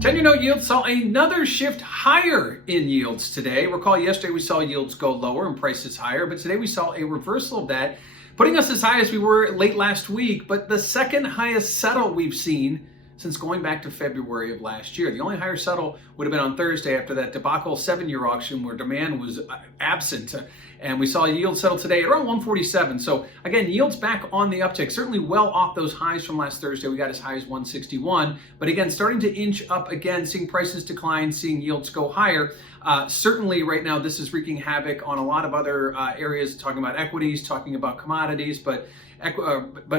10-year note yields saw another shift higher in yields today. Recall yesterday we saw yields go lower and prices higher, but today we saw a reversal of that, putting us as high as we were late last week, but the second highest settle we've seen since going back to February of last year. The only higher settle would have been on Thursday after that debacle 7-year auction where demand was absent. And we saw yield settle today at around 147. So again, yields back on the uptick, certainly well off those highs from last Thursday. We got as high as 161. But again, starting to inch up again, seeing prices decline, seeing yields go higher. Certainly right now, this is wreaking havoc on a lot of other areas, talking about equities, talking about commodities. But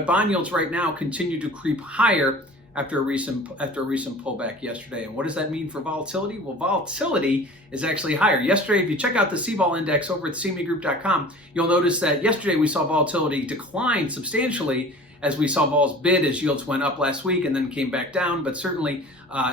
bond yields right now continue to creep higher after a recent pullback yesterday. And what does that mean for volatility? Well, volatility is actually higher. Yesterday, if you check out the CVOL index over at cmegroup.com, you'll notice that yesterday we saw volatility decline substantially as we saw vols bid as yields went up last week and then came back down. But certainly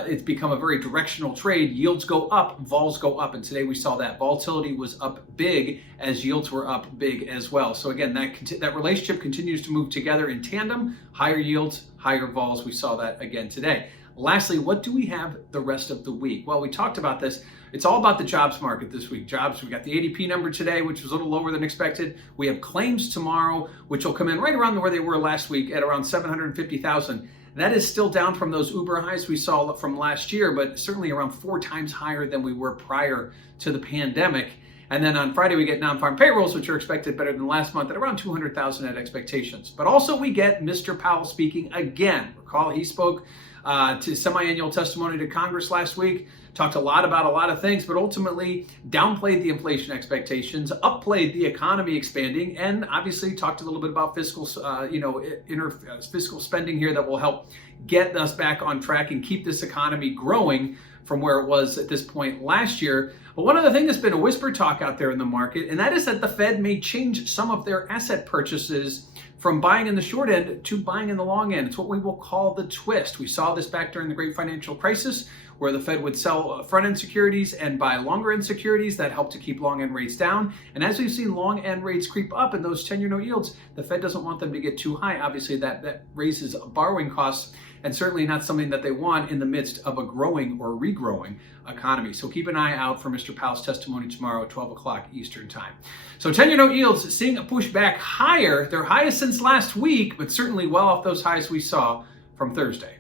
it's become a very directional trade. Yields go up, vols go up. And today we saw that volatility was up big as yields were up big as well. So again, that relationship continues to move together in tandem. Higher yields, higher vols. We saw that again today. Lastly, what do we have the rest of the week? Well, we talked about this. It's all about the jobs market this week. Jobs, we got the ADP number today, which was a little lower than expected. We have claims tomorrow, which will come in right around where they were last week at around 750,000. That is still down from those uber highs we saw from last year, but certainly around 4 times higher than we were prior to the pandemic. And then on Friday, we get non-farm payrolls, which are expected better than last month at around 200,000 at expectations. But also we get Mr. Powell speaking again. Recall he spoke to semi-annual testimony to Congress last week, talked a lot about a lot of things, but ultimately downplayed the inflation expectations, upplayed the economy expanding, and obviously talked a little bit about fiscal spending here that will help get us back on track and keep this economy growing from where it was at this point last year. But one other thing that's been a whisper talk out there in the market, and that is that the Fed may change some of their asset purchases from buying in the short end to buying in the long end. It's what we will call the twist. We saw this back during the great financial crisis, where the Fed would sell front-end securities and buy longer-end securities. That helped to keep long-end rates down. And as we've seen long-end rates creep up in those 10-year note yields, the Fed doesn't want them to get too high. Obviously, that raises borrowing costs, and certainly not something that they want in the midst of a growing or regrowing economy. So keep an eye out for Mr. Powell's testimony tomorrow at 12 o'clock Eastern time. So 10-year note yields seeing a push back higher. They're highest since last week, but certainly well off those highs we saw from Thursday.